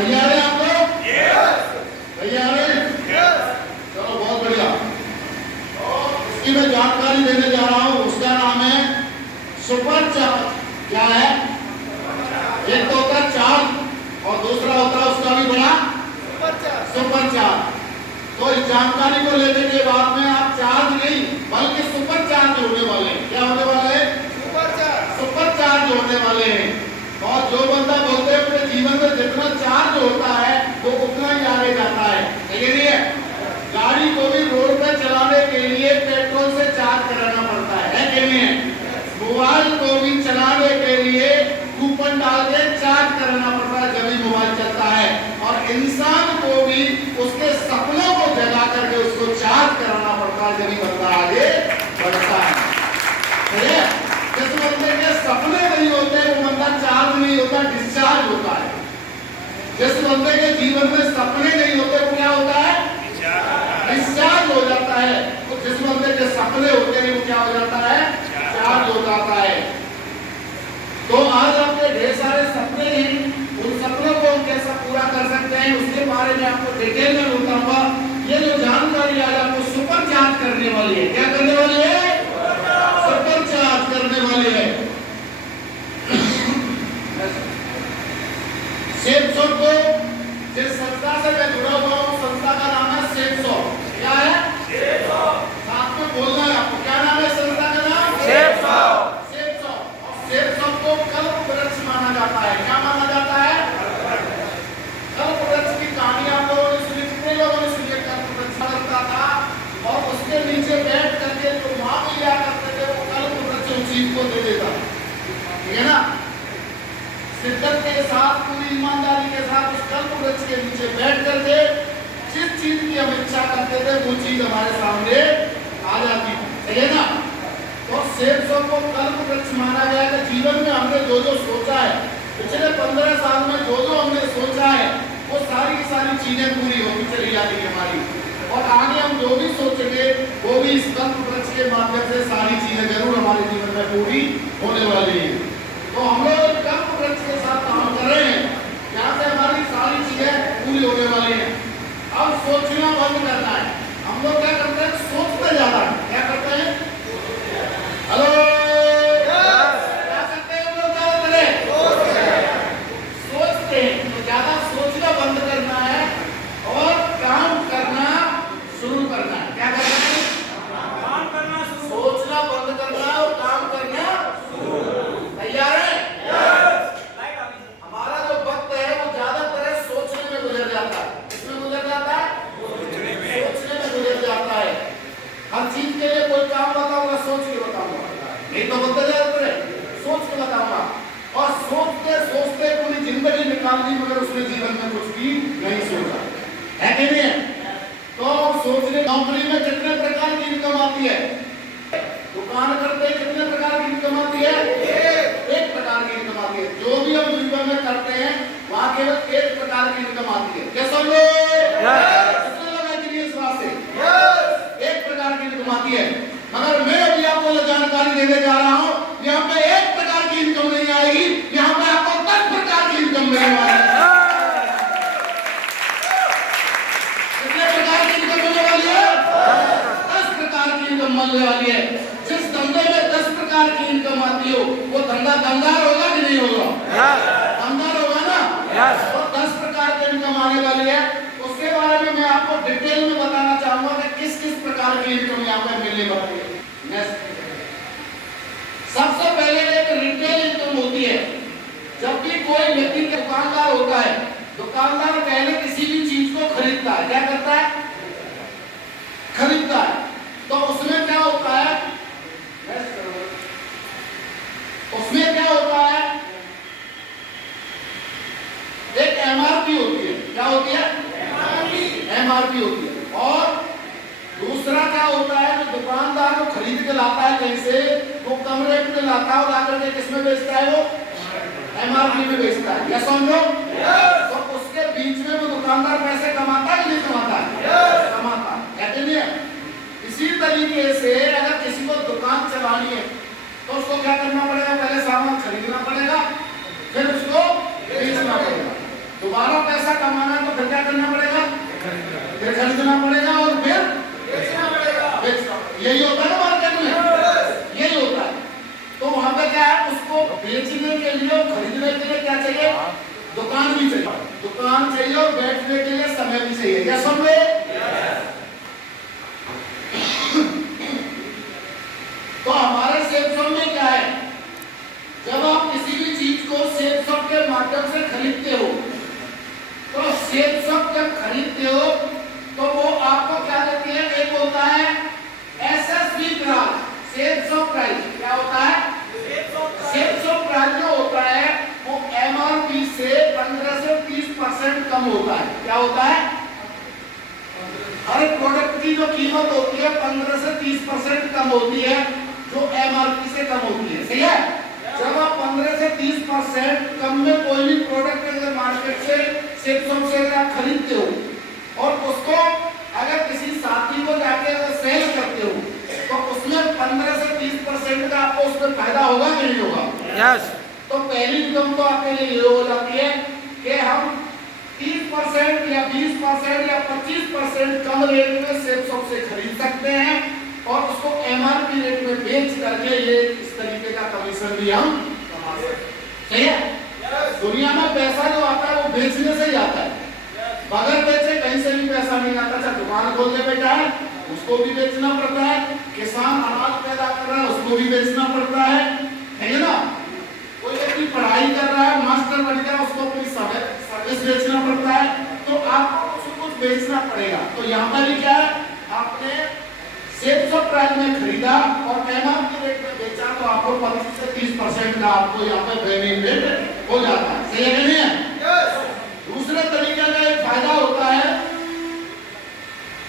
तैयार है आप लोग? तैयार है? चलो बहुत बढ़िया। इसकी मैं जानकारी देने जा रहा हूँ। उसका नाम है सुपर चार्ज। क्या है? एक तो होता है चार्ज और दूसरा होता है उसका भी बड़ा सुपर चार्ज। तो इस जानकारी को लेने के बाद में आप चार्ज नहीं बल्कि सुपर चार्ज होने वाले हैं। क्या होने वाले हैं? सुपर चार्ज होने वाले हैं। और जो बंदा बोलते हैं अपने जीवन में जितना चार्ज होता है वो उतना ही आगे जाता है। सही नहीं है? गाड़ी को भी रोड पे चलाने के लिए पेट्रोल से चार्ज कराना पड़ता है कि नहीं है? मोबाइल को भी चलाने के लिए कूपन डाल के चार्ज कराना पड़ता है, जब ही मोबाइल चलता है। और इंसान को भी उसके सपनों को जगा करके उसको चार्ज कराना पड़ता है, जब ही बंदा आगे बढ़ता है। जिस बंदे के सपने नहीं होते वो बंदा चार्ज नहीं होता, डिस्चार्ज होता है। जिस बंदे के जीवन में सपने नहीं होते वो क्या होता है? डिस्चार्ज हो जाता है। तो जिस बंदे के सपने होते हैं वो क्या हो जाता है? चार्ज हो जाता है। तो आज आपके ढेर सारे सपने हैं, उन सपनों को हम कैसे पूरा कर सकते हैं उसके बारे में आपको डिटेल में बताऊंगा। ये जो जानकारी आज आपको सुपर चार्ज करने वाली है। क्या करने वाली है? सुपर चार्ज करने वाली है। सेफ को जिस संस्था से मैं जुड़ा हुआ हूँ, संस्था का नाम है सेफ। क्या है? साथ में बोलना है आपको। क्या नाम है संस्था का नाम? सेफ। को कल्प वृक्ष माना जाता है। क्या माना जाता है? कल्प वृक्ष की कहानी आप लोगों ने सुनी? कितने लोगों ने सुनी? कल्प वृक्ष लगता था और उसके नीचे बैठ करके जो मांग लिया करते थे वो कल्प वृक्ष उस चीज को दे देता। ठीक है ना? शिद्दत के साथ, पूरी ईमानदारी के साथ उस कल्प वृक्ष के नीचे बैठ करके जिस चीज की हम इच्छा करते थे वो चीज हमारे सामने आ जाती थी। सही है ना? तो सेब को कल्प वृक्ष माना गया है। जीवन में हमने जो जो सोचा है, पिछले 15 साल में जो जो हमने सोचा है वो सारी की सारी चीजें पूरी होती चली जाती है हमारी। और आगे हम जो भी सोचेंगे वो भी इस कल्प वृक्ष के माध्यम से सारी चीजें जरूर हमारे जीवन में पूरी होने वाली है। तो हम लोग कल्प वृक्ष के साथ काम कर रहे हैं, यहाँ से हमारी सारी चीजें पूरी होने वाली है। अब सोचना बंद करना है। हम लोग क्या करते हैं? सोचते ज्यादा है। क्या करते हैं? हेलो, क्या करते हैं हम लोग? सोचते हैं। तो ज्यादा सोचना बंद करना है और काम करना शुरू करना है। क्या करना है? काम करना शुरू। सोचना बंद करना और काम करना शुरू। तैयार है? हमारा जो वक्त है वो ज्यादातर सोचने में गुजर जाता है। किसमें गुजर जाता है? सोचने में गुजर जाता है। हर चीज के लिए कोई काम बताऊंगा सोच के बताऊंगा, नहीं तो बदल जाता है। सोच के बताऊंगा। और सोचते सोचते पूरी जिंदगी निकाल दी मगर उसने जीवन में कुछ भी नहीं सोचा है कि नहीं? तो सोचने नौकरी में कितने प्रकार की इनकम आती है? दुकान करते कितने प्रकार की इनकम आती है? एक प्रकार की इनकम आती है। जो भी हम जीवन में करते हैं वहां केवल एक प्रकार की इनकम आती है। क्या सब लोग इस बात से? एक प्रकार की इनकम आती है। मगर मैं अभी आपको जानकारी देने जा रहा हूं, यहाँ पे एक प्रकार की इनकम नहीं आएगी, यहाँ पे आपको 10 प्रकार की इनकम मिलने वाली है। कितने प्रकार की इनकम मिलने वाली है? 10 प्रकार की इनकम मिलने वाली है। जिस धंधे में 10 प्रकार की इनकम आती हो वो धंधा दमदार होगा कि नहीं होगा? दमदार होगा ना? तो 10 प्रकार की इनकम आने वाली है। उसके बारे में मैं आपको डिटेल में बताना चाहूंगा कि किस किस प्रकार की इनकम यहाँ पे मिलने वाली है। सबसे पहले एक रिटेल इनकम होती है। जब भी कोई व्यक्ति दुकानदार होता है, दुकानदार पहले किसी भी चीज को खरीदता है। क्या करता है? खरीदता है। तो उसमें क्या होता है? एक एमआरपी होती है। क्या होती है? एमआरपी होती है। और दूसरा क्या होता है? जो दुकानदार को खरीद के लाता है कहीं से, वो कम रेट में लाता है और लाकर के किसमें बेचता है? वो एमआरपी में बेचता है। या समझो? तो उसके बीच में वो दुकानदार पैसे कमाता है कि नहीं कमाता है? कमाता है। कहते नहीं है? इसी तरीके से अगर किसी को दुकान चलानी है तो उसको क्या करना पड़ेगा? पहले सामान खरीदना पड़ेगा, फिर उसको बेचना पड़ेगा। दोबारा पैसा दुकान भी चाहिए, दुकान चाहिए और बैठने के लिए समय भी चाहिए। क्या सुन रहे? तो हमारे सेल्स शॉप में क्या है, जब आप किसी भी चीज को सेल्स शॉप के माध्यम से खरीदते हो, तो सेल्स शॉप जब खरीदते हो तो वो आपको क्या देती है, एक होता है SSP price, sales of price. क्या होता है? सेल्स ऑफ प्राइस जो होता है वो एमआरपी से 15 से 30% कम होता है। क्या होता है? हर प्रोडक्ट की जो कीमत होती है 15 से 30% कम होती है, जो एमआरपी से कम होती है। सही है? जब आप 15 से 30% कम में कोई भी प्रोडक्ट अगर मार्केट से सेल्स ऑफ से अगर आप खरीदते हो और उसको अगर किसी साथी को जाके अगर सेल करते हो, तो उसमें 15 से 30% का आपको उसमें फायदा होगा कि नहीं होगा? यस। तो पहली इनकम तो आपके लिए ये हो जाती है कि हम 30% या 20% या 25% कम रेट में सेल्स ऑफ से खरीद सकते हैं और उसको एमआरपी रेट में बेच करके ये इस तरीके का कमीशन भी हम कमा सकते हैं। सही है? दुनिया में पैसा जो आता है वो बेचने से ही आता है, बगैर बेचे कहीं से भी पैसा नहीं आता। अच्छा, दुकान खोलने बैठा है उसको भी बेचना पड़ता है, किसान अनाज पैदा कर रहा है उसको भी बेचना पड़ता है ना? कोई व्यक्ति पढ़ाई कर रहा है, मास्टर बन गया, उसको अपनी सर्विस बेचना पड़ता है, तो आपको उसको कुछ बेचना पड़ेगा। तो यहाँ पर भी क्या है, आपने सेल्स ऑफ प्राइस में खरीदा और एमआरपी रेट में बेचा तो आपको 25 से 30% का आपको यहाँ पे बेनिफिट हो जाता है। सही है कि नहीं है? दूसरे तरीके का एक फायदा होता है,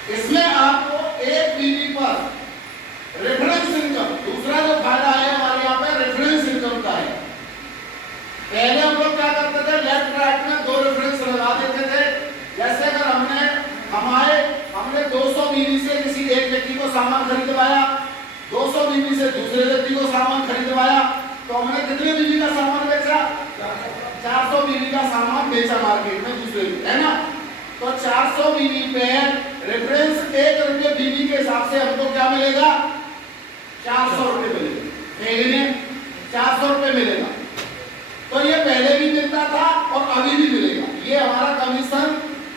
इसमें आपको एक बीवी पर रेफरेंस इनकम, दूसरा जो फायदा है हमारे यहाँ पे रेफरेंस इनकम का है। पहले हम लोग क्या करते थे, लेफ्ट राइट में 2 रेफरेंस लगा देते थे। जैसे अगर हमने 200 बीवी से किसी एक व्यक्ति को सामान खरीदवाया, 200 बीवी से दूसरे व्यक्ति को सामान खरीदवाया, तो हमने कितने बीवी का सामान बेचा? 400 बीवी का सामान बेचा मार्केट में दूसरे, है ना? तो 400 बीवी पे रेफरेंस 1 रुपये बीवी के हिसाब से हमको क्या मिलेगा? 400 रुपये मिलेगा। 400 रुपये मिलेगा। तो ये पहले भी मिलता था और अभी भी मिलेगा। ये हमारा कमीशन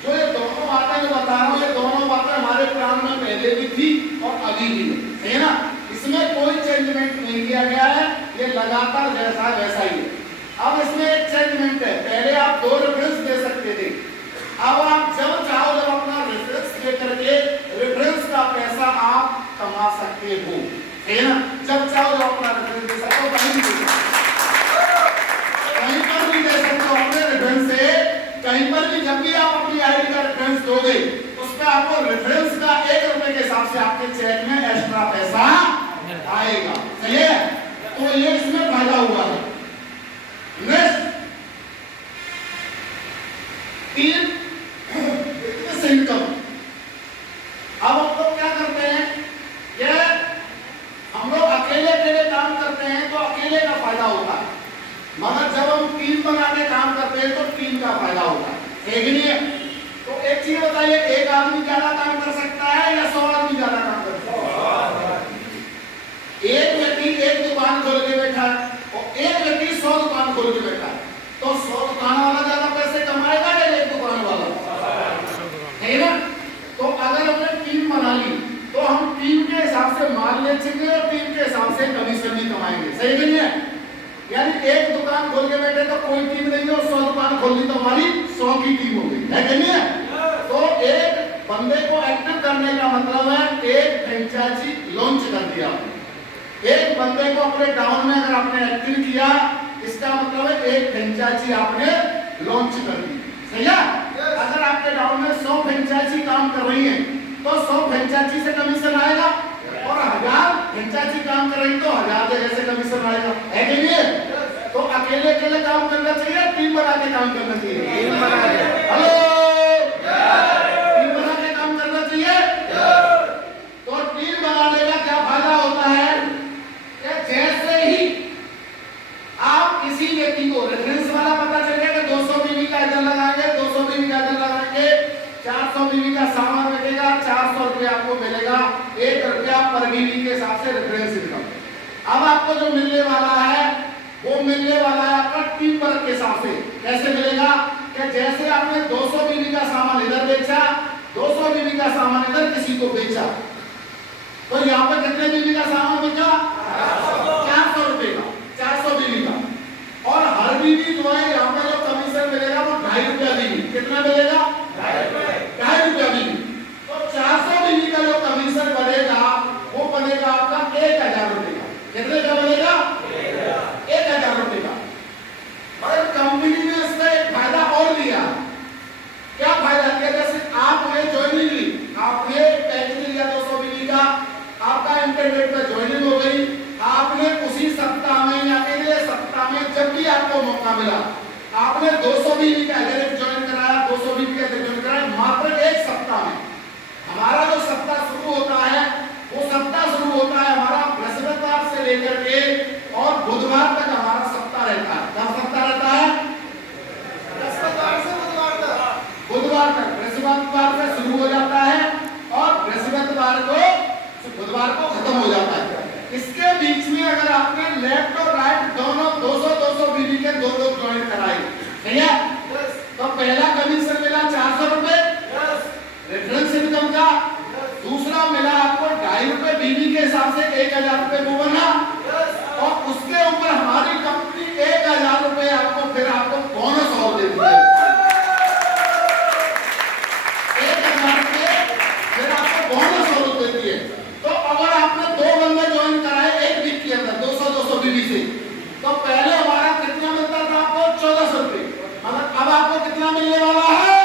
जो ये दोनों बातें जो बता रहा हूँ, ये दोनों बातें हमारे प्लान में पहले भी थी और अभी भी है ना? इसमें कोई चेंजमेंट नहीं किया गया है, ये लगातार जैसा वैसा ही है। अब इसमें एक चेंजमेंट है, पहले आप 2 रेफरेंस दे सकते थे, अब आप जब चाहो जब अपना रेफरेंस लेकर के रेफरेंस का पैसा आप कमा सकते हो, है ना? जब चाहो जब अपना रेफरेंस दे सकते हो, कहीं पर भी दे सकते हो अपने रेफरेंस से, कहीं पर भी। जब भी आप अपनी आईडी का रेफरेंस दोगे उसमें आपको रेफरेंस का 1 रुपए के हिसाब से आपके चेक में एक्स्ट्रा पैसा आएगा। सही है? तो ये इसमें फायदा हुआ है। Next 3 income. अब हम लोग क्या करते हैं, ये हम लोग अकेले काम करते हैं तो अकेले का फायदा होता है, मगर जब हम टीम बना के काम करते हैं तो टीम का फायदा होता है। एक नहीं है? तो एक चीज बताइए, एक आदमी ज्यादा काम कर सकता है या 100 आदमी ज्यादा काम कर सकता है? एक व्यक्ति एक दुकान खोल के बैठा है और एक व्यक्ति 100 दुकान खोल के बैठा है, तो 100 दुकान वाला ज्यादा पैसे कमाएगा या एक दुकान वाला? है ना? तो अगर हमने टीम बना ली तो हम टीम के हिसाब से माल बेचेंगे और टीम के हिसाब से कमीशन भी कमाएंगे। सही नहीं है? यानी एक दुकान खोल के बैठे तो कोई टीम नहीं है और 100 दुकान खोल ली तो हमारी 100 की टीम हो गई, है कि नहीं है? तो एक बंदे को एक्टिव करने का मतलब है एक फ्रेंचाइजी लॉन्च कर दिया। एक बंदे को अपने टाउन में अगर आपने एक्टिव किया, इसका मतलब है एक फ्रेंचाइजी आपने लॉन्च कर दी। सही है? अगर आपके टाउन में 100 फ्रेंचाइजी काम कर रही है तो 100 फ्रेंचाइजी से कमीशन आएगा और 1000 फ्रेंचाइजी काम कर रही तो 1000 जगह से कमीशन आएगा, है कि नहीं? तो अकेले काम करना चाहिए, टीम बना के काम करना चाहिए? टीम बना के। हेलो, टीम बना के काम करना चाहिए। तो टीम बनाने का क्या फायदा होता है कि जैसे ही आप किसी व्यक्ति को रेफरेंस वाला पता चलेगा कि 200 बीवी का इधर लगाएंगे, 200 बीवी का इधर लगाएंगे, 400 बीवी का सामान बिकेगा, 400 रुपये आपको मिलेगा, 1 रुपया पर बीवी के हिसाब से रेफरेंस इनकम। अब आपको जो मिलने वाला है वो मिलने वाला है आपका टीम वर्क के हिसाब से। कैसे मिलेगा? कि जैसे आपने 200 बीबी का सामान इधर बेचा, 200 बीबी का सामान इधर किसी को बेचा, तो यहाँ पे कितने बीबी का सामान बेचा? 400 रुपए का, 400 बीबी का। और हर बीबी जो है यहाँ पे जो कमीशन मिलेगा वो 2.5 रुपया बीबी। कितना मिलेगा? 2.5 रुपया बीबी। तो 400 बीबी का जो कमीशन बनेगा वो बनेगा आपका 1000 रुपए का। कितने का बनेगा? 1000 रुपए का। और कंपनी ने इसका एक फायदा और दिया। क्या फायदा दिया? जैसे आपने ज्वाइनिंग ली, आपने पैकेज लिया 200 बीबी का, आपका इंटरनेट पर ज्वाइनिंग हो गई, आपने उसी सप्ताह में या अगले सप्ताह में जब भी आपको मौका मिला आपने 200 बीबी का एजेंट ज्वाइन कराया, 200 बीबी का एजेंट ज्वाइन कराया, मात्र एक सप्ताह में। हमारा जो सप्ताह शुरू होता है वो सप्ताह शुरू होता है हमारा बृहस्पतिवार से लेकर के और बुधवार तक हमारा सप्ताह रहता है। क्या सप्ताह रहता है? बृहस्पतिवार से बुधवार तक, बुधवार तक। बृहस्पतिवार से शुरू हो जाता है और बृहस्पतिवार को बुधवार को खत्म हो जाता है। इसके बीच में अगर आपने लेफ्ट और राइट दोनों 200 बीबी के दो लोग ज्वाइन कराए, सही है? तो पहला कमीशन मिला 400 रुपए रेफरेंस इनकम का, दूसरा मिला आपको 2.5 रुपए बीबी के हिसाब से 1000 रुपए वो बना, और उसके ऊपर हमारी कंपनी 1000 रुपए आपको फिर आपको बोनस और देती है। 1000 रुपए फिर आपको बोनस और देती है। तो अगर आपने 2 बंदे ज्वाइन कराए एक वीक के अंदर 200 बीबी से, तो पहले हमारा कितना मिलता था आपको? 1400 रुपए। मगर अब आपको कितना मिलने वाला है?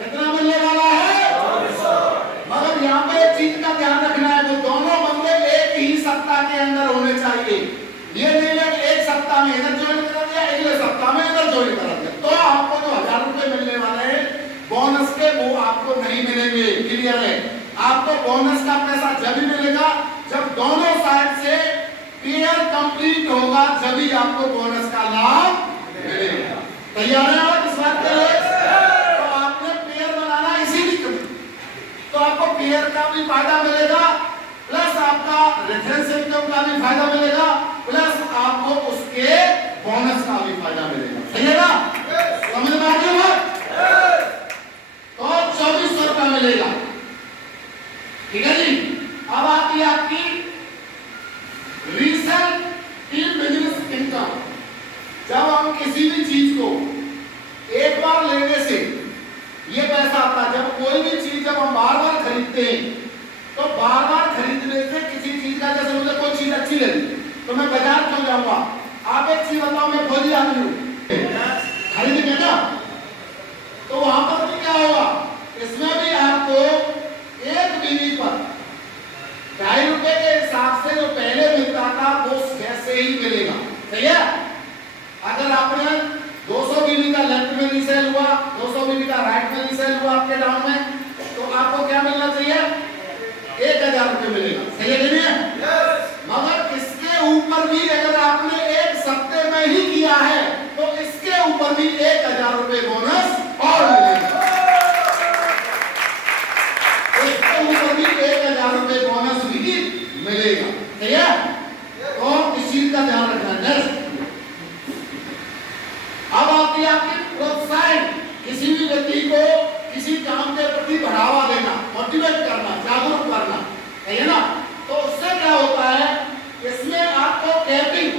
कितना मिलने वाला है? मगर यहाँ पे एक चीज का ध्यान रखना है, वो दोनों बंदे एक ही सप्ताह के अंदर होने चाहिए। ये नहीं है कि एक सप्ताह में इधर ज्वाइन करा दिया, अगले सप्ताह में इधर ज्वाइन करा दिया, तो आपको जो 1000 रुपए मिलने वाले हैं बोनस के वो आपको नहीं मिलेंगे। क्लियर है? आपको बोनस का पैसा जब ही मिलेगा जब दोनों साइड से पेयर कंप्लीट होगा, जब ही आपको बोनस का लाभ मिलेगा। तैयार है आप इस बात के लिए? तो आपने पेयर बनाना इसीलिए, तो आपको पेयर का भी फायदा मिलेगा, प्लस आपका रेफरेंस इनकम का भी फायदा मिलेगा, प्लस आपको उसके बोनस का भी फायदा मिलेगा। सही है ना? समझ में आ गई बात? तो 2400 रुपया मिलेगा। ठीक है जी? अब आती है आपकी रीसेल इन बिजनेस इनकम। जब हम किसी भी चीज को एक बार लेने से ये पैसा आता है, जब कोई भी चीज जब हम बार बार खरीदते हैं तो बार बार खरीदने से किसी चीज का, जैसे मुझे कोई चीज अच्छी लगी तो मैं बाजार क्यों जाऊंगा? आप एक चीज बताओ, मैं फौजी आदमी हूँ, खरीदेंगे ना, तो वहां पर भी क्या होगा? इसमें भी आपको एक बीबी पर 2.5 रुपए के हिसाब से जो पहले मिलता था वो वैसे ही मिलेगा। सही है? अगर आपने 200 बीबी का लेफ्ट में रीसेल हुआ, 200 बीबी का राइट में रीसेल हुआ आपके डाउन में, तो आपको क्या मिलना चाहिए? 1000 रुपए मिलेगा। सही है कि नहीं? मगर इसके ऊपर भी अगर आपने एक सप्ताह में ही किया है तो इसके ऊपर भी 1000 रुपए बोनस और मिलेगा। इसके ऊपर भी 1000 रुपए बोनस भी मिलेगा। सही है? तो इस चीज का ध्यान रखना है। अब आती है आपकी प्रोत्साहन, किसी भी व्यक्ति को किसी काम के प्रति बढ़ावा देना, मोटिवेट करना, जागरूक करना, है ना? तो उससे क्या होता है? इसमें आपको कैपिंग,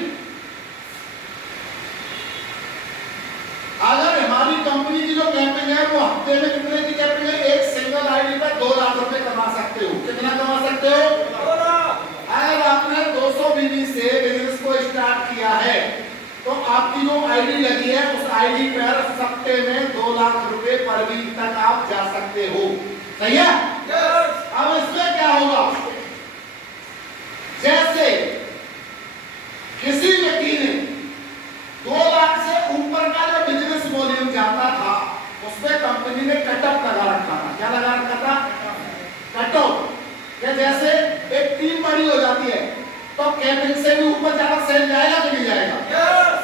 अगर हमारी कंपनी की जो कैपिंग है वो हफ्ते में कितने की कैपिंग है? एक सिंगल आईडी पर 2 लाख रुपए कमा सकते हो। कितना कमा सकते हो? 2 लाख। अगर आपने 200 बीबी से बिजनेस को स्टार्ट किया है तो आपकी जो आईडी लगी है उस आईडी पर सप्ते में 2 लाख रुपए पर वीक तक आप जा सकते हो। सही है? अब इसमें क्या होगा? जैसे किसी व्यक्ति ने 2 लाख से ऊपर का जो बिजनेस वॉल्यूम जाता था उस पे कंपनी ने कटअप लगा रखा था। क्या लगा रखा था? कटअप। जैसे एक टीम बड़ी हो जाती है तो कैपिंग से भी ऊपर ज्यादा सेल जाएगा कि नहीं जाएगा?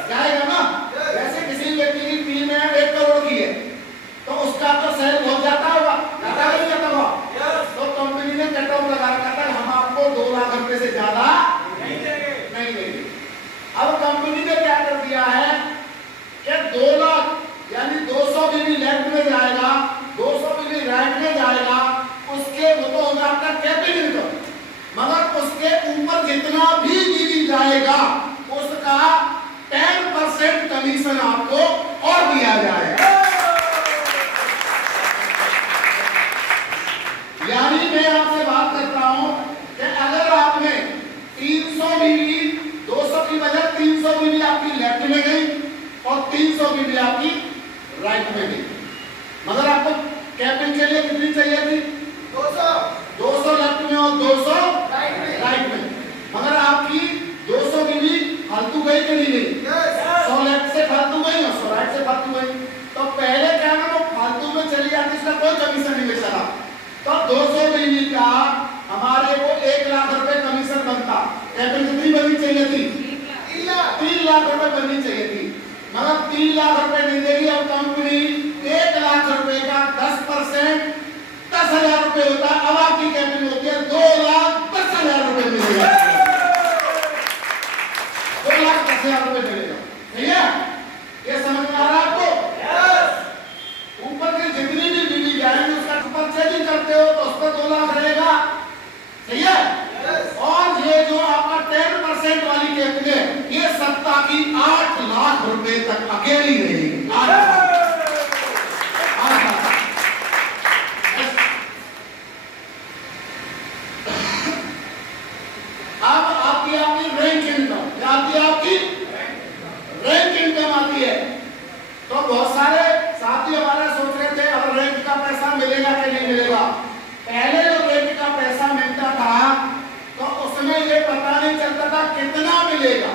जाएगा ना। वैसे किसी व्यक्ति की टीम है 1 करोड़ की है तो उसका तो सेल बहुत जाता होगा, जाता नहीं जाता होगा, तो कंपनी ने कटऑफ लगा रखा था हम आपको 2 लाख रुपए से ज्यादा नहीं देंगे। अब कंपनी ने क्या कर दिया है कि 2 लाख जितना भी बीवी जाएगा उसका 10% कमीशन आपको और दिया जाएगा। यानी मैं आपसे बात करता हूं कि अगर आपने 300 बीवी, 200 की बजाय 300 बीवी आपकी लेफ्ट में गई और 300 बीवी आपकी राइट में गई, मगर आपको कैबिन के लिए कितनी चाहिए थी? 200 लेफ्ट में और 200 राइट में। मगर आपकी 200 बीवी फालतू गई कि नहीं गई? 100 लेफ्ट से फालतू गई और 100 राइट से फालतू गई। तो पहले क्या ना, वो फालतू में चली जाती, इसका कोई कमीशन नहीं बेचारा। तो 200 बीवी का हमारे को 1 लाख रुपए कमीशन बनता। कैबिन कितनी बननी चाहिए थी? 3 लाख रुपए बननी चाहिए थी, मगर 3 लाख रुपए नहीं देगी। अब कंपनी 1 लाख रुपए का 10% 10,000 रुपए होता है। अब आपकी कैबिन होती है 2,10,000 रुपए मिलेगा। 2,10,000 रुपए मिलेगा। ठीक है, ये समझ में आ रहा है आपको? ऊपर की जितनी भी बीवी जाएंगे उसका परचेजिंग करते हो तो उस पर 2 लाख रहेगा। सही है? और ये जो आपका 10% वाली कैबिन है, ये सप्ताह की 8 लाख रुपए तक अकेली रहेगी। 8 लाख। अब आपकी रैंक इनकम क्या आती है? आपकी रैंक इनकम आती है। तो बहुत सारे साथी हमारे सोच रहे थे अब रैंक का पैसा मिलेगा कि नहीं मिलेगा। पहले जो रैंक का पैसा मिलता था तो उसमें ये पता नहीं चलता था कितना मिलेगा।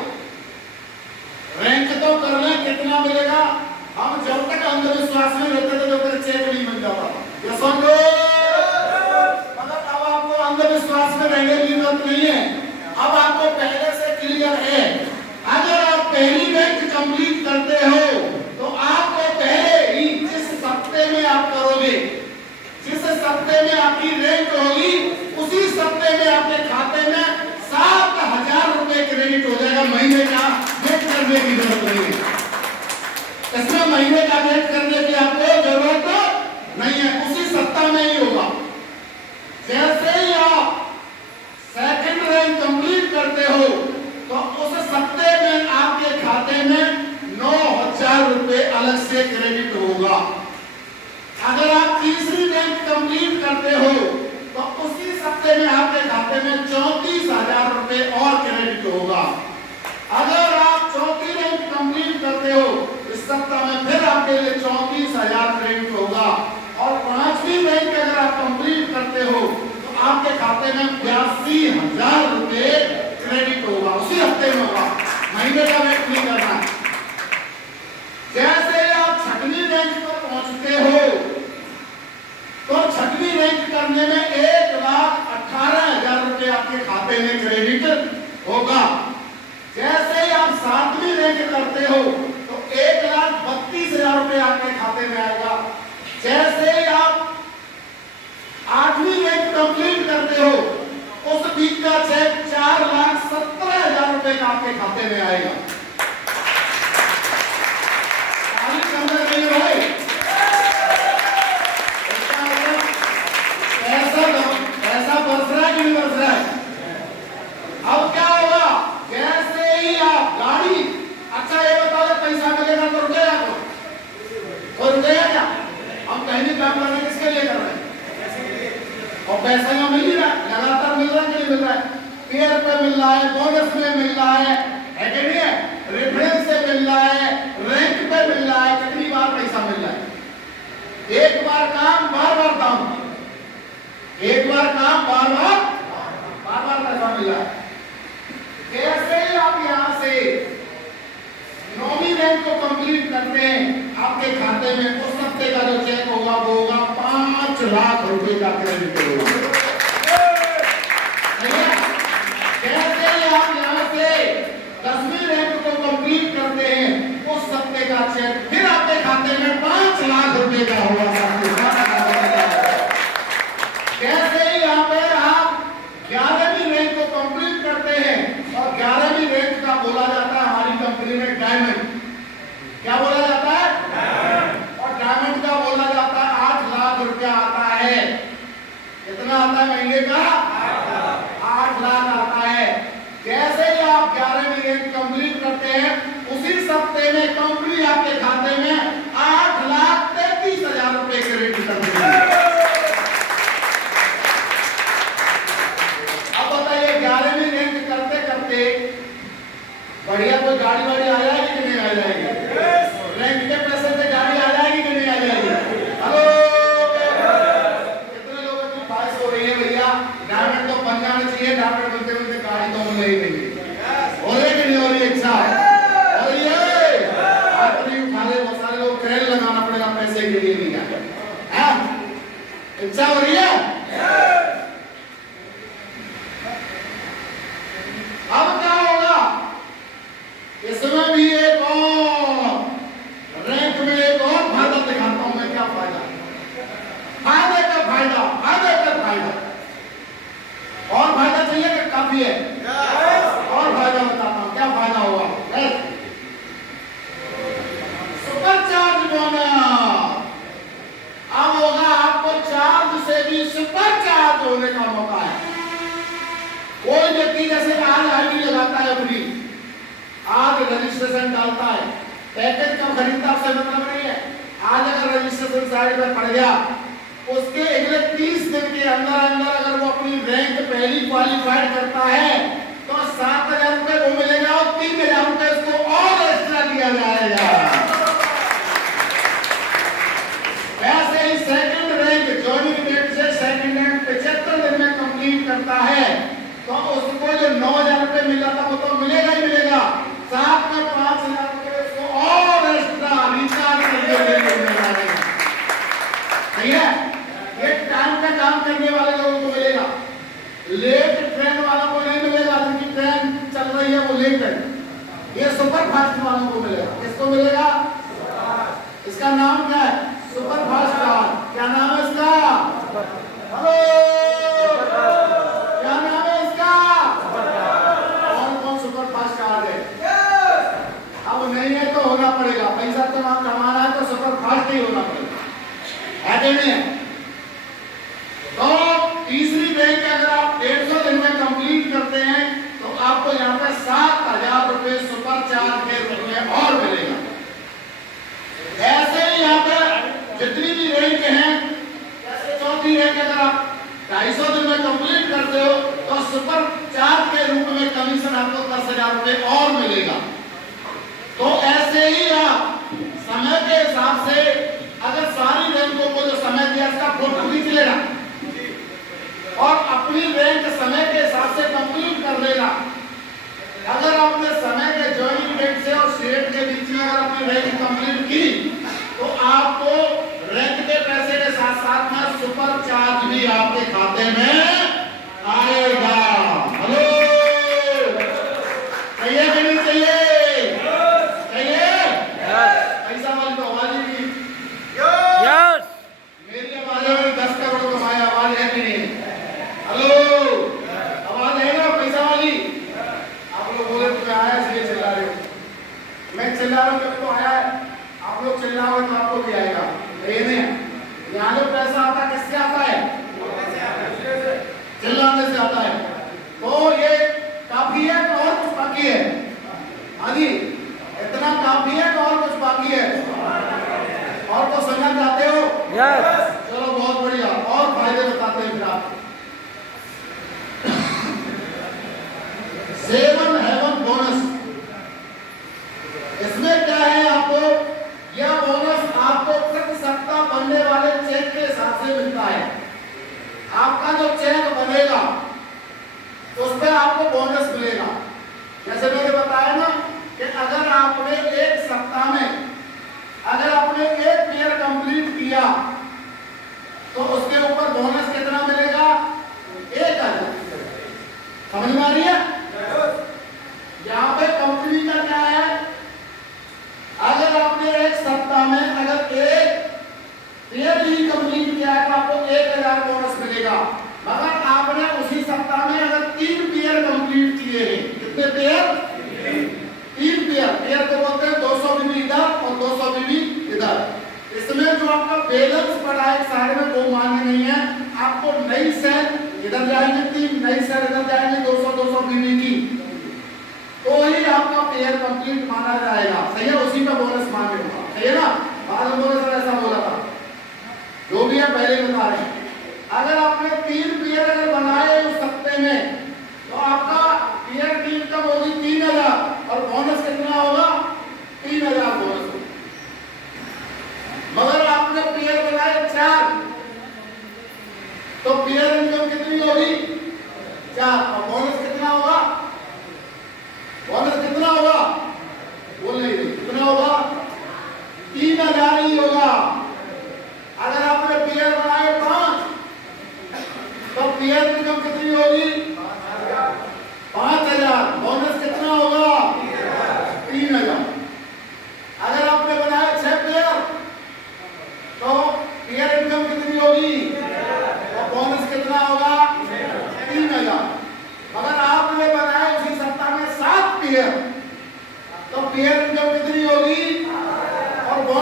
रैंक तो कर ले, कितना मिलेगा? हम जब तक अंधविश्वास में रहते थे जब तक चेक नहीं मिल जाता। ये समझो, मतलब अब आपको अंधविश्वास में रहने की जरूरत नहीं है। अब आपको पहले से क्लियर है, अगर आप पहली रैंक कंप्लीट करते हो तो आपको पहले ही जिस सप्ते में आप करोगे, जिस सप्ते में आपकी रैंक होगी, उसी सप्ते में आपके खाते में 7,000 रुपए क्रेडिट हो जाएगा। महीने का वेट करने की जरूरत नहीं है। इसमें महीने का वेट करने की आपको जरूरत नहीं है, उसी सप्ताह में ही होगा। जैसे ही आप सेकंड रैंक कंप्लीट करते हो तो उस सप्ते में आपके खाते में 9,000 रुपए अलग से क्रेडिट होगा। अगर आप तीसरी रैंक कंप्लीट करते हो तो उसी सप्ते में आपके खाते में 34,000 रुपए और क्रेडिट होगा। अगर आप चौथी रैंक कंप्लीट करते हो इस सप्ताह में फिर आपके लिए 34,000 क्रेडिट होगा। और 5वीं रैंक अगर आप कंप्लीट करते हो तो आपके खाते में 82,000 रुपए क्रेडिट होगा। उसी हफ्ते में होगा, महीने का वेट नहीं करना है। जैसे आप 6वीं रैंक पर पहुंचते हो तो 6वीं रैंक करने में 1,18,000 रुपए आपके खाते में क्रेडिट होगा। जैसे ही आप 7वीं रैंक करते हो तो 1,32,000 रुपए आपके खाते में आएगा। जैसे ही आप 8वीं रैंक कंप्लीट करते हो उस वीक का चेक 4,17,000 रुपए का आपके खाते में आएगा। भाई ऐसा बरस रहा है कि नहीं बरस रहा है? अब क्या होगा? जैसे ही आप गाड़ी, अच्छा ये बताओ पैसा मिलेगा तो रुकेगा तो रुकेगा क्या? हम कहीं भी काम करने किसके लिए कर रहे हैं? और पैसा यहाँ मिल ही रहा है, लगातार मिल रहा है कि नहीं मिल रहा है? पेयर पे मिल रहा है, बोनस में मिल रहा है कि नहीं है? रेफरेंस से मिल रहा है, रैंक पे मिल रहा है। कितनी बार पैसा मिल रहा है? एक बार काम बार बार दाम, एक बार काम बार बार पैसा मिल रहा है। जैसे ही आप यहाँ से 9वीं रैंक को कंप्लीट करते हैं आपके खाते में उस हफ्ते का जो चेक होगा वो होगा 5 लाख रुपए का क्रेडिट होगा। जैसे ही आप यहाँ से 10वीं रैंक को कंप्लीट करते हैं उस हफ्ते का चेक फिर आपके खाते में 5 लाख रुपए का होगा। जैसे ही यहाँ पे आप 11वीं रैंक को कंप्लीट करते हैं और 11वीं रैंक का बोला जाता है हमारी कंपनी में डायमंड। क्या बोला जाता है? और डायमंड का बोला जाता है 8 लाख रुपया आता है। पैसे के लिए लिया है। इच्छा हो रही है? अब क्या होगा? इसमें भी एक और रैंक में एक और फायदा दिखाता हूं मैं। क्या फायदा? फायदे का फायदा, फायदे का फायदा। और फायदा चाहिए कि काफी है? और फायदा बताता हूं क्या फायदा होगा। सुपर चार्ज बोनस अब होगा। आपको चार्ज से भी सुपर चार्ज होने का मौका है। कोई व्यक्ति जैसे आज आईडी लगाता है अपनी, आज रजिस्ट्रेशन डालता है, पैकेज कब खरीदता उससे मतलब नहीं है। आज अगर रजिस्ट्रेशन साइड पर पड़ गया, उसके अगले 30 दिन के अंदर अंदर अगर वो अपनी रैंक पहली क्वालिफाइड करता है तो 7,000 रुपए वो मिलेगा और 3,000 रुपए उसको और एक्स्ट्रा दिया जाएगा। ऐसे ही सेकंड रैंक ज्वाइनिंग डेट से सेकंड रैंक 75 दिन में कंप्लीट करता है तो उसको जो 9,000 रुपए मिला था वो तो मिलेगा ही मिलेगा, साथ में 5,000 रुपए उसको और एक्स्ट्रा रिचार्ज करके मिलेगा। सही है? ये टाइम पे काम करने वाले लोगों को मिलेगा, लेट ट्रेन वालों को नहीं मिलेगा। जिनकी ट्रेन चल रही है वो लेट है। ये सुपर फास्ट वालों को मिलेगा। किसको मिलेगा? इसका नाम क्या है? Super fast car. क्या नाम है इसका? हेलो, क्या नाम है इसका? कौन कौन सुपर फास्ट कार है? अब नहीं है तो होना पड़ेगा। पैसा तो आप कमाना है तो सुपर फास्ट ही होना पड़ेगा, है कि नहीं है? तो तीसरी बैंक अगर आप 150 दिन में कंप्लीट करते हैं तो आपको यहाँ पे 7,000 रुपए सुपर चार्ज के रूप में और मिलेगा। ऐसे ही यहाँ पे जितनी भी रैंक हैं, जैसे चौथी रैंक अगर आप 250 दिन में कंप्लीट करते हो तो सुपर चार्ज के रूप में कमीशन आपको 10,000 रुपए और मिलेगा। तो ऐसे ही आप समय के हिसाब से अगर सारी रैंकों को जो समय दिया इसका फोटो खींच लेना और अपनी रैंक समय के हिसाब से कंप्लीट कर लेना। अगर आपने समय के ज्वाइनिंग डेट से और स्टेट के बीच में अगर अपनी रैंक कंप्लीट की तो आपको रैंक के पैसे के साथ साथ में सुपर चार्ज भी आपके खाते में आएगा। हेलो, चाहिए कि नहीं चाहिए? चाहिए? पैसा वाली तो आवाज ही नहीं। मेरी आवाज में 10 करोड़ कमाए, आवाज है कि नहीं? हेलो, आवाज है ना पैसा वाली? आप लोग बोले तो मैं आया इसलिए चिल्ला रहे हो। मैं चिल्ला रहा हूँ जब तो आया है। आप लोग चिल्लाओगे तो आपको भी आएगा। ये नहीं, यहाँ जो पैसा आता है किससे आता है? चिल्लाने से आता है। तो ये काफी है तो और कुछ बाकी है? हाँ जी, इतना काफी है तो और कुछ बाकी है? और तो समझना चाहते हो? चलो बहुत बढ़िया। और फायदे बताते हैं फिर आप। 7 हेवन बोनस, इसमें क्या है? आपको यह बोनस आपको प्रति सप्ताह बनने वाले चेक के हिसाब से मिलता है। आपका जो चेक बनेगा उस पर आपको बोनस मिलेगा। जैसे मैंने बताया ना कि अगर आपने एक सप्ताह में अगर आपने एक पेयर कंप्लीट किया तो उसके ऊपर बोनस कितना मिलेगा? 1,000। समझ में आ रही है? यहाँ पे कंपनी का क्या है? अगर आपने एक सप्ताह में अगर एक पेयर ही कंप्लीट किया है तो आपको 1,000 बोनस मिलेगा। मगर आपने उसी सप्ताह में अगर 3 पेयर कंप्लीट किए हैं, कितने पेयर? 3 पेयर। पेयर को बोलते हैं 200 बीबी इधर और 200 बीबी इधर। इसमें जो आपका बैलेंस पड़ा है साइड में वो मान्य नहीं है। आपको नई सेल इधर जाएंगे, 3 नई सेल इधर जाएंगे 200-200 बीबी की, तो ही आपका पेयर कंप्लीट माना जाएगा। सही है? उसी पे बोनस मांगे होगा। सही है ना? बाद में बोनस ऐसा बोला था, जो भी है पहले बता रहे हैं। अगर आपने 3 पेयर अगर बनाए उस हफ्ते में तो आपका पेयर की इनकम होगी 3,000 और बोनस कितना होगा? 3,000 बोनस। मगर आपने पेयर बनाए 4 तो पेयर इनकम कितनी होगी? 4 और बोनस कितना होगा? बोनस कितना होगा? बोल नहीं रही। कितना होगा? 3,000 ही होगा।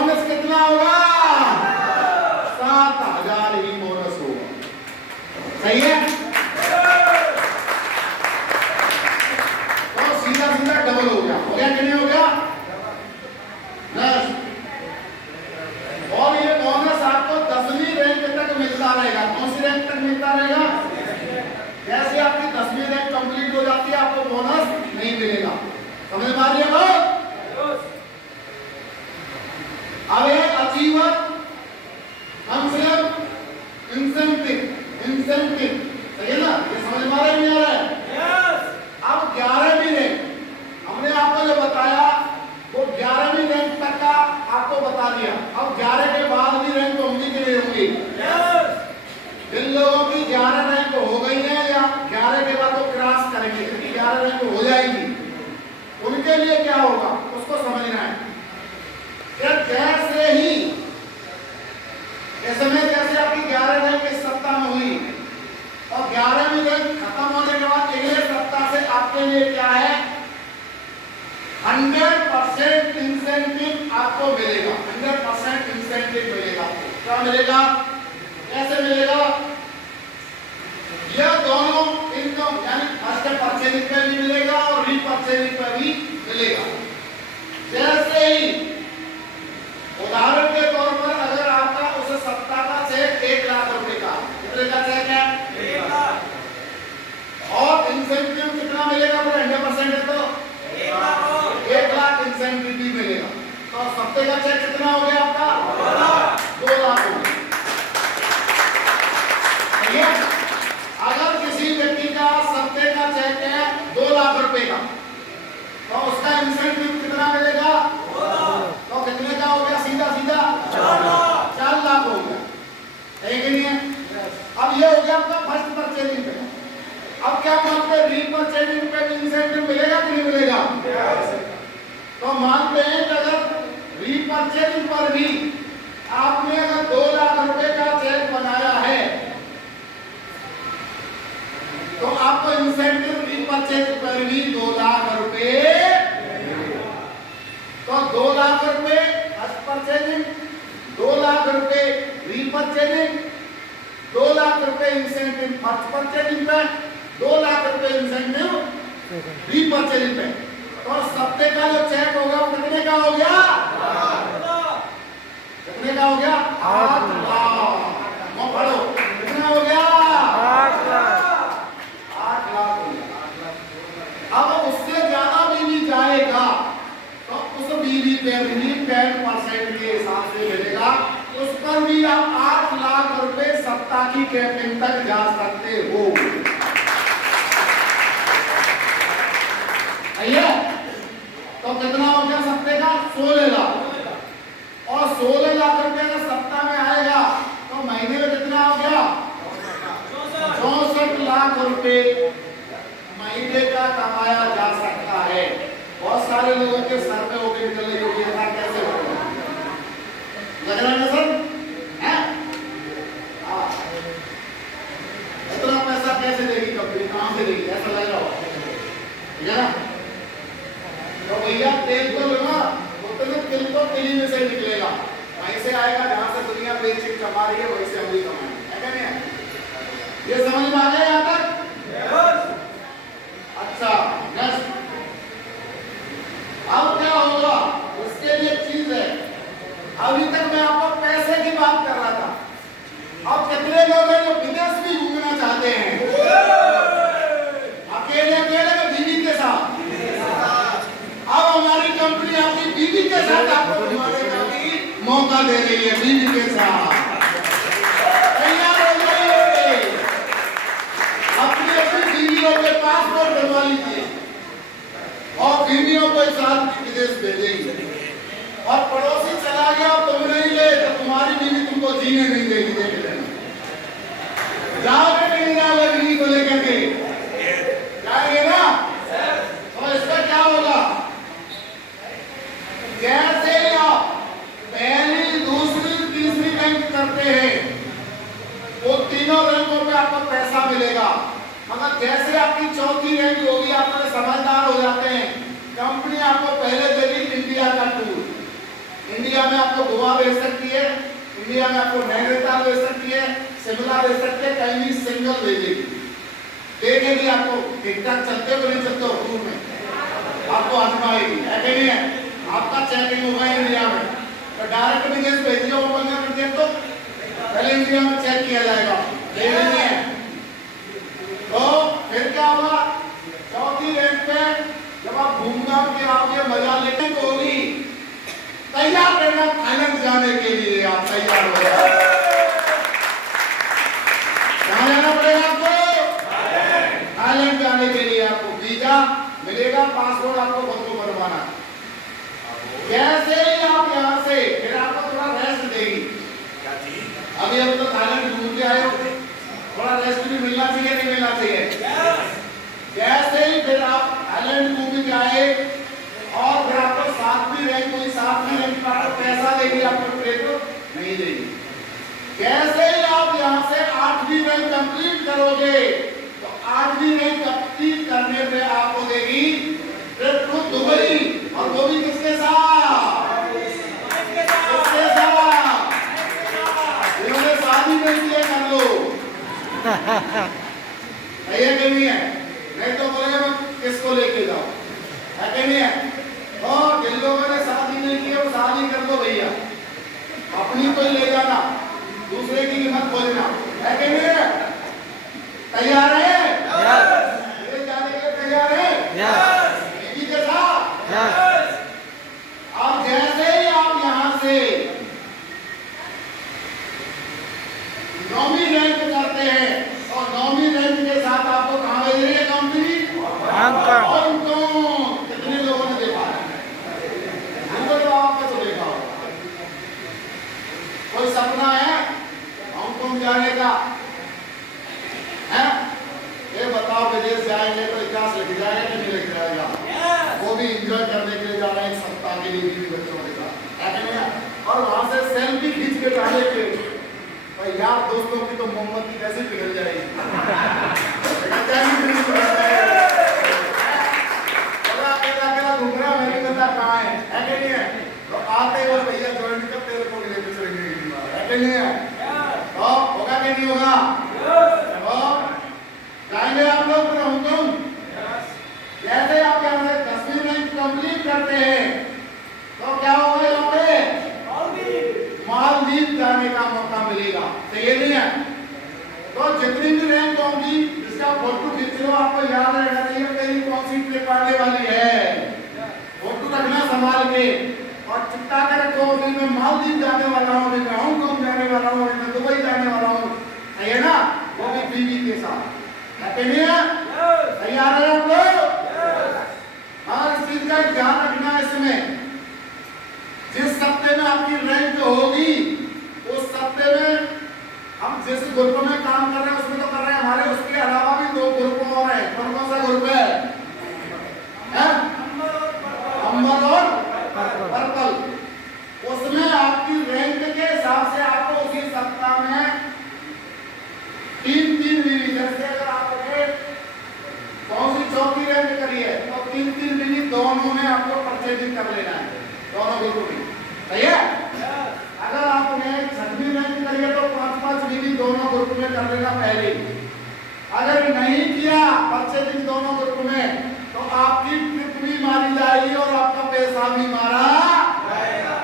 बोनस कितना होगा? 7,000 ही बोनस होगा। सही है? तो सीधा सीधा डबल हो गया। हो गया कि नहीं हो गया? बस। और ये बोनस आपको 10वीं रैंक तक मिलता रहेगा। कौन सी रैंक तक मिलता रहेगा? जैसे आपकी 10वीं रैंक कंप्लीट हो जाती है आपको बोनस नहीं मिलेगा। समझ में आ रही है बात? अब एक अचीवर हम सिर्फ इंसेंटिव सही है ना? ये समझ में आ रहा है नहीं आ रहा है? अब 11वीं रैंक हमने आपको जो बताया वो 11वीं रैंक तक का आपको बता दिया। अब 11 के बाद भी रैंक उम्मीद के लिए होंगी। जिन लोगों की 11 रैंक हो गई है या 11 के बाद वो क्रॉस करेंगे क्योंकि 11 रैंक हो जाएगी, उनके लिए क्या होगा उसको समझना है। जैसे ही जैसे आपकी 11 रैंक इस सप्ताह में हुई और 11वीं रैंक खत्म होने के बाद अगले सप्ताह से आपके लिए क्या है? 100% इंसेंटिव आपको मिलेगा। 100% इंसेंटिव मिलेगा। क्या मिलेगा? कैसे मिलेगा? यह दोनों इनकम यानी फर्स्ट परचेजिंग पे भी मिलेगा और रीपरचेजिंग पे भी मिलेगा। जैसे ही उदाहरण के तौर पर अगर आपका उस सप्ताह का चेक 1 लाख रुपए का, कितने का चेक है? 1 लाख। और इंसेंटिव कितना मिलेगा? 100% है तो 1 लाख इंसेंटिव भी मिलेगा। तो सप्ताह का चेक कितना हो गया आपका? 2 लाख हो गया। अगर किसी व्यक्ति का सप्ताह का चेक है 2 लाख रुपए का तो उसका इंसेंटिव कितना मिलेगा? 2 लाख। तो कितने का हो गया? सीधा सीधा 4 लाख हो गया। है कि नहीं है? अब ये हो गया आपका फर्स्ट परचेजिंग पे। अब क्या मानते हैं? रीपरचेजिंग पे भी इंसेंटिव मिलेगा कि नहीं मिलेगा? तो मानते हैं कि अगर रीपरचेजिंग पर भी आपने अगर 2 लाख रुपए का चेक बनाया है तो आपको इंसेंटिव रीपरचेज पर भी 2 लाख रुपए। तो 2 लाख रुपए फर्स्ट परचेजिंग, 2 लाख रुपए रीपरचेजिंग, 2 लाख रुपए इंसेंटिव फर्स्ट परचेजिंग पे, 2 लाख रुपए इंसेंटिव रीपरचेजिंग पे। और सप्ताह का जो चेक होगा वो कितने का हो गया? कितने का हो गया? 8 लाख। वो पढ़ो कितना हो गया? 8 लाख। 8 लाख हो गया। अब उससे ज्यादा भी जाएगा तो उस बीवी पे भी 10% के हिसाब से मिलेगा। उस पर भी आप 8 लाख रुपए सप्ताह की कैपिंग तक जा सकते हो। तो कितना हो गया सप्ताह का? 16 लाख। और 16 लाख रुपए अगर सप्ताह में आएगा तो महीने में कितना हो गया? 64 लाख रुपए महीने का कमाया जा सकता है। बहुत सारे लोगों के सर पे होके निकल रही होगी ऐसा कैसे होगा? लग रहा है ना सर? इतना पैसा कैसे देगी कंपनी? कहां से देगी? ऐसा लग रहा होगा तो भैया तेल तो लगा उतने तिल तो तिली में से निकलेगा। वहीं से आएगा जहां से दुनिया बेचिक कमा रही है वहीं से हम भी कमाएंगे। है क्या नहीं है? ये समझ में आ गया यहाँ तक? अच्छा नेक्स्ट। अब क्या होगा उसके लिए चीज है। अभी तक मैं आपको पैसे की बात कर रहा था। अब कितने लोग हैं जो विदेश भी घूमना चाहते हैं? अकेले अकेले में बीवी के साथ। अब हमारी कंपनी आपकी बीवी के साथ आपको घुमाने का भी मौका दे रही है। बीवी के साथ तैयार हो जाइए। अपनी अपनी बीवियों के पासपोर्ट बनवा लीजिए और बीवियों को इस साल विदेश भेजेंगे। और पड़ोसी चला गया और तुम नहीं गए तो तुम्हारी बीवी तुमको जीने नहीं देगी। देख लेना। जाओगे नहीं जाओगे बीवी को लेकर के? जाएंगे ना? तो इसका क्या होगा? जैसे आप पहली दूसरी तीसरी रैंक करते हैं वो तीनों रैंकों पे आपको पैसा मिलेगा। मगर जैसे आपकी चौथी रैंक होगी आप समझदार हो जाते हैं। कंपनी आपको पहले देगी इंडिया का टूर। इंडिया में आप आपको गोवा भेज सकती है, इंडिया में आपको नैनीताल भेज सकती है, शिमला भेज सकती है, कहीं भी सिंगल भेजेगी, देखेगी आपको ठीक ठाक चलते हो नहीं चलते हो टूर में, आपको आजमाएगी, है कि नहीं है? आपका चेकिंग होगा इंडिया में, तो डायरेक्ट विदेश भेज दिया वो बंदा करके तो पहले इंडिया में चेक किया जाएगा, ये नहीं है। तो फिर क्या होगा? चौथी रैंक पे जब आप घूम घाम के आओगे मजा लेने को होगी, तैयार रहना थाईलैंड जाने के लिए, आप तैयार हो जाए। कहाँ जाना पड़ेगा आपको? थाईलैंड जाने के लिए आपको वीजा मिलेगा, पासपोर्ट आपको खुद को बनवाना। जैसे ही आप यहाँ से फिर आपको थोड़ा रेस्ट देगी, अभी हम तो थाईलैंड घूम के आए हो, थोड़ा रेस्ट भी मिलना चाहिए, नहीं मिलना चाहिए? जैसे ही फिर आप थाईलैंड घूम के आए और फिर आपको सातवीं रैंक कोई सातवीं रैंक का पैसा देगी, आपको ट्रेन को नहीं देगी। जैसे ही आप यहाँ से आठवीं रैंक कंप्लीट करोगे तो आठवीं रैंक कंप्लीट करने पे आपको देगी ट्रिप टू दुबई, और वो भी किसके साथ? किसके साथ? जिन्होंने शादी नहीं की है कर लो, है कि नहीं है? नहीं तो बोलेगा मैं किसको लेके जाऊं, है कि नहीं है? और जिन लोगों ने शादी नहीं की है वो शादी कर दो भैया, अपनी कोई ले जाना, दूसरे की कीमत खोजना, है कि नहीं है? तैयार है? ये जाने के लिए तैयार है? बीवी के साथ? अब जैसे ही आप यहाँ से 9वीं रैंक करते हैं और 9वीं रैंक के साथ आपको कहाँ भेज रही है कंपनी? हांगकांग। कितने लोगों ने देखा है? तो आपने तो देखा होगा। कोई सपना है हांगकांग जाने का? है? ये बताओ विदेश जाएंगे तो इतिहास लिख जाएगा कि नहीं लिख जाएगा? वो भी एंजॉय करने के लिए जा रहे हैं एक सप्ताह के लिए, बीवी बच्चों के साथ, है कि नहीं? और वहां से सेल्फी खींच के जाने के भाई यार दोस्तों की तो मोमबत्ती कैसे पिघल जाएगी? घूमना मेरी बता कहाँ है कि नहीं है? तो आते ही भैया ज्वाइन कर तेरे को लेके चलेंगे, है कि नहीं है? तो होगा कि नहीं होगा? तो जाएंगे आप लोग हांगकांग। जैसे आप यहाँ से 10वीं रैंक कंप्लीट करते हैं तो क्या होगा? यहाँ पे मालदीव जाने का मौका मिलेगा, सही नहीं है? तो जितनी भी रैंक होगी इसका फोटो खींच लो, आपको याद रहना चाहिए मेरी कौन सी ट्रिप आने वाली है, फोटो रखना संभाल के और चिपका के रखो। मैं मालदीव जाने वाला हूँ, मैं हांगकांग जाने वाला हूँ, मैं दुबई जाने वाला हूँ, सही है ना? वो भी बीवी के साथ, है कि नहीं है? तैयार है आप लोग? हाँ, इस चीज का ध्यान रखना है। इसमें जिस सप्ते में आपकी रैंक होगी उस सप्ते में हम जिस ग्रुप में काम कर रहे हैं उसमें तो कर रहे हैं, हमारे उसके अलावा भी 2 ग्रुप और हैं। कौन कौन सा ग्रुप है? अंबर और पर्पल। उसमें आपकी रैंक के हिसाब से आपको उसी सप्ताह में 3-3 बीवी, जैसे अगर आपने कौन सी चौथी रैंक करी है तो 3-3 बीवी दोनों में आपको परचेजिंग कर लेना है, दोनों ग्रुप में, सही है? अगर आपने 6वीं रैंक करी है तो 5-5 बीवी दोनों ग्रुप में कर लेना पहले। अगर नहीं किया परचेजिंग दोनों ग्रुप में तो आपकी ट्रिप भी मारी जाएगी और आपका पैसा भी मारा जाएगा।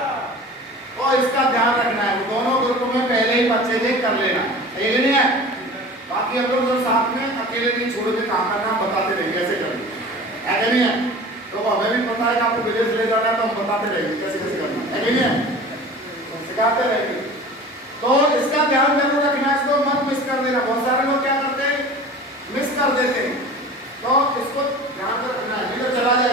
तो इसका ध्यान रखना है, दोनों ग्रुप में पहले ही परचेजिंग कर लेना, ठीक नहीं है? बाकी हम लोग सब साथ में अकेले नहीं छोड़ के काम करना, बताते रहेंगे कैसे करेंगे, है कि नहीं है? तो हमें भी पता है कि आपको विदेश ले जाना है तो हम बताते रहेंगे कैसे कैसे करना, है कि नहीं है? सिखाते रहेंगे। तो इसका ध्यान जरूर रखना, इसको मत मिस कर देना। बहुत सारे लोग क्या करते हैं, मिस कर देते हैं, तो इसको ध्यान रखना है, नहीं तो चला जाएगा।